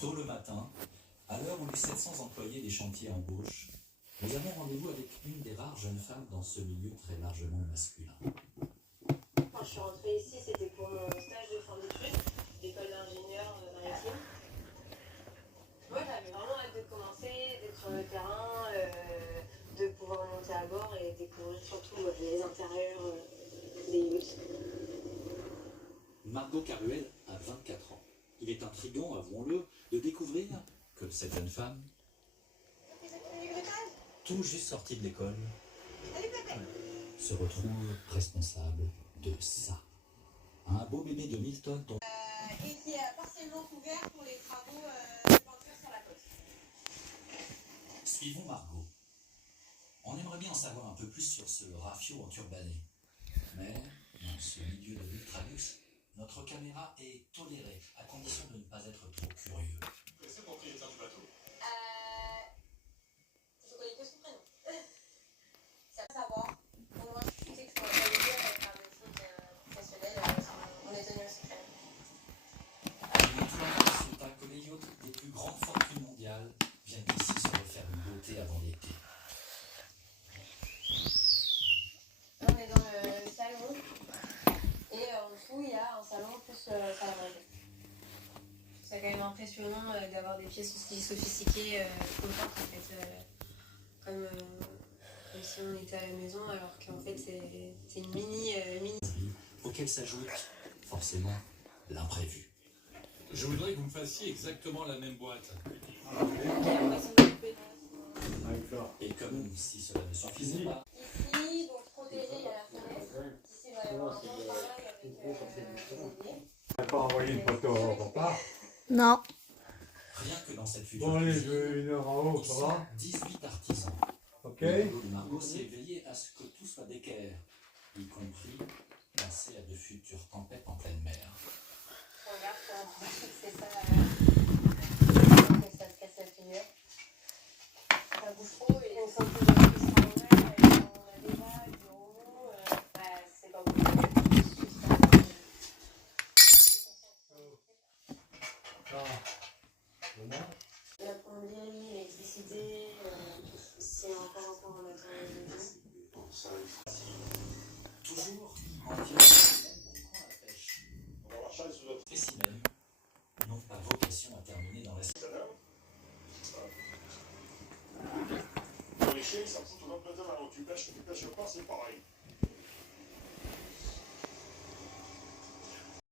Tôt le matin, à l'heure où les 700 employés des chantiers embauchent, nous avons rendez-vous avec une des rares jeunes femmes dans ce milieu très largement masculin. Quand je suis rentrée ici, c'était pour mon stage de fin d'études, l'école d'ingénieur maritime. Moi, j'avais vraiment hâte de commencer, d'être sur le terrain, de pouvoir monter à bord et découvrir surtout les intérieurs des yachts. Margot Caruel a 24 ans. Il est intriguant, avouons-le, de découvrir que cette jeune femme, tout juste sortie de l'école, se retrouve responsable de ça. Un beau bébé de 1000 tonnes dont... Et qui est partiellement couvert pour les travaux de peinture sur la côte. Suivons Margot. On aimerait bien en savoir un peu plus sur ce rafio enturbané. Mais dans ce milieu de l'ultraluxe, notre caméra est tolérée, à condition de ne pas être trop curieux. C'est le propriétaire du bateau. Je connais que son prénom. Ça va savoir. Pour moi, je sais que je pourrais pas le dire avec un métier professionnel. On est tenu au secret. Les toits sont que les yachts des plus grandes fortunes mondiales viennent ici se refaire une beauté avant l'été. On est dans le salon. Et en dessous, il y a un salon plus salle à manger. C'est quand même impressionnant d'avoir des pièces aussi sophistiquées, flottantes en fait. Comme si on était à la maison, alors qu'en fait, c'est une mini. Auquel s'ajoute forcément l'imprévu. Je voudrais que vous me fassiez exactement la même boîte. Et comme si cela ne suffisait pas, Ici, donc protégé, il y a la fenêtre. Ici, il va y avoir un grand travail avec l'évier. Tu n'as pas envoyé une photo au repas? Non. rien que dans cette future Bon, allez, cuisine, je vais 1 heure en haut, ils ça sont va? 18 artisans. Ok? Le boulot de Margot s'est veillé à ce que tout soit d'équerre, y compris penser à de futures tempêtes en pleine mer. Regarde, on va fixer ça que ça se casse la figure. Ça bouge trop et on sent que le truc sera ouvert et on a déjà du rouleau. C'est pas beaucoup. La plomberie, l'électricité, c'est encore un peu en matériel. Toujours en tirant le même bon coin à la pêche. Les spécimens n'ont pas vocation à terminer dans la Pour les chiens, ça fout dans le bateau, alors tu pêches pas, c'est pareil.